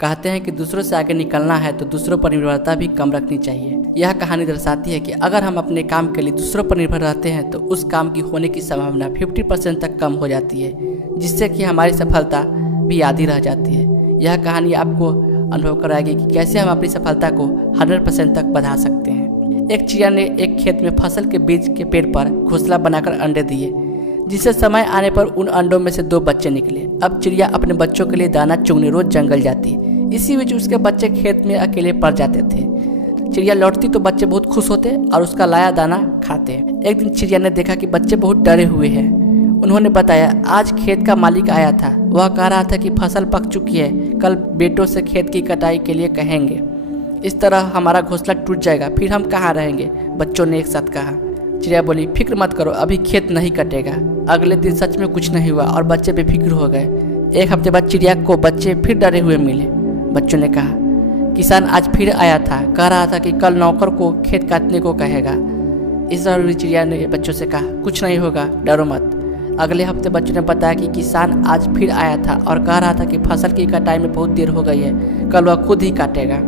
कहते हैं कि दूसरों से आगे निकलना है तो दूसरों पर निर्भरता भी कम रखनी चाहिए। यह कहानी दर्शाती है कि अगर हम अपने काम के लिए दूसरों पर निर्भर रहते हैं तो उस काम की होने की संभावना 50% तक कम हो जाती है, जिससे कि हमारी सफलता भी आधी रह जाती है। यह कहानी आपको अनुभव कराएगी कि कैसे हम अपनी सफलता को 100% तक बढ़ा सकते हैं। एक चिड़िया ने एक खेत में फसल के बीज के पेड़ पर घोंसला बनाकर अंडे दिए, जिससे समय आने पर उन अंडों में से 2 बच्चे निकले। अब चिड़िया अपने बच्चों के लिए दाना चुगने रोज जंगल जाती। इसी बीच उसके बच्चे खेत में अकेले पड़ जाते थे। चिड़िया लौटती तो बच्चे बहुत खुश होते और उसका लाया दाना खाते। एक दिन चिड़िया ने देखा कि बच्चे बहुत डरे हुए हैं। उन्होंने बताया, आज खेत का मालिक आया था। वह कह रहा था कि फसल पक चुकी है, कल बेटों से खेत की कटाई के लिए कहेंगे। इस तरह हमारा घोंसला टूट जाएगा, फिर हम कहाँ रहेंगे? बच्चों ने एक साथ कहा। चिड़िया बोली, फिक्र मत करो, अभी खेत नहीं कटेगा। अगले दिन सच में कुछ नहीं हुआ और बच्चे बेफिक्र हो गए। एक हफ्ते बाद चिड़िया को बच्चे फिर डरे हुए मिले। बच्चों ने कहा, किसान आज फिर आया था, कह रहा था कि कल नौकर को खेत काटने को कहेगा। इस दौरान चिड़िया ने बच्चों से कहा, कुछ नहीं होगा, डरो मत। अगले हफ्ते बच्चों ने बताया कि किसान आज फिर आया था और कह रहा था कि फसल की कटाई में बहुत देर हो गई है, कल वह खुद ही काटेगा।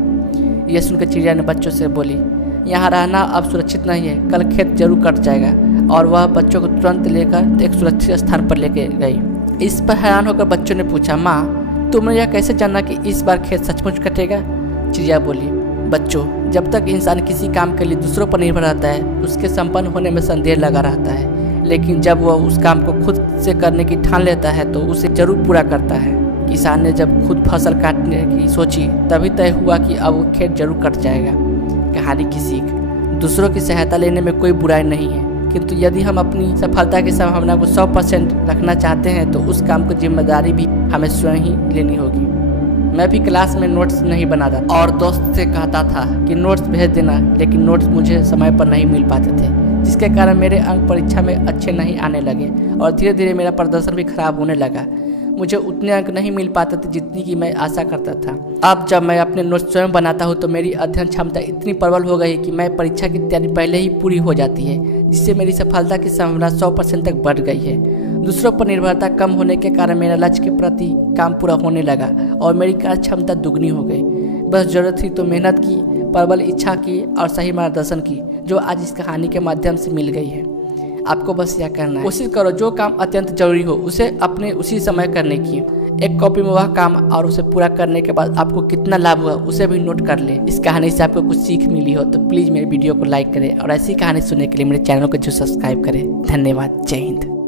यह सुनकर चिड़िया ने बच्चों से बोली, यहाँ रहना अब सुरक्षित नहीं है, कल खेत जरूर कट जाएगा। और वह बच्चों को तुरंत लेकर एक सुरक्षित स्थान पर लेके गई। इस पर हैरान होकर बच्चों ने पूछा, माँ तुमने यह कैसे जाना कि इस बार खेत सचमुच कटेगा? चिड़िया बोली, बच्चों, जब तक इंसान किसी काम के लिए दूसरों पर निर्भर रहता है उसके संपन्न होने में संदेह लगा रहता है, लेकिन जब वह उस काम को खुद से करने की ठान लेता है तो उसे जरूर पूरा करता है। किसान ने जब खुद फसल काटने की सोची तभी तय हुआ कि अब वो खेत जरूर कट जाएगा। कहानी की सीख, दूसरों की सहायता लेने में कोई बुराई नहीं है, किंतु यदि हम अपनी सफलता की संभावना को 100% रखना चाहते हैं तो उस काम की जिम्मेदारी भी हमें स्वयं ही लेनी होगी। मैं भी क्लास में नोट्स नहीं बनाता और दोस्त से कहता था कि नोट्स भेज देना, लेकिन नोट्स मुझे समय पर नहीं मिल पाते थे, जिसके कारण मेरे अंक परीक्षा में अच्छे नहीं आने लगे और धीरे धीरे मेरा प्रदर्शन भी खराब होने लगा। मुझे उतने अंक नहीं मिल पाते थे जितनी की मैं आशा करता था। अब जब मैं अपने नोट्स स्वयं बनाता हूँ तो मेरी अध्ययन क्षमता इतनी प्रबल हो गई कि मैं परीक्षा की तैयारी पहले ही पूरी हो जाती है, जिससे मेरी सफलता की संभावना 100% तक बढ़ गई है। दूसरों पर निर्भरता कम होने के कारण मेरा लक्ष्य के प्रति काम पूरा होने लगा और मेरी कार्य क्षमता दुगनी हो गई। बस जरूरत थी तो मेहनत की, प्रबल इच्छा की और सही मार्गदर्शन की, जो आज इस कहानी के माध्यम से मिल गई है। आपको बस यह करना है, कोशिश करो जो काम अत्यंत जरूरी हो उसे अपने उसी समय करने की। एक कॉपी में वह काम और उसे पूरा करने के बाद आपको कितना लाभ हुआ उसे भी नोट कर ले। इस कहानी से आपको कुछ सीख मिली हो तो प्लीज़ मेरे वीडियो को लाइक करें और ऐसी कहानी सुनने के लिए मेरे चैनल को जो सब्सक्राइब करें। धन्यवाद। जय हिंद।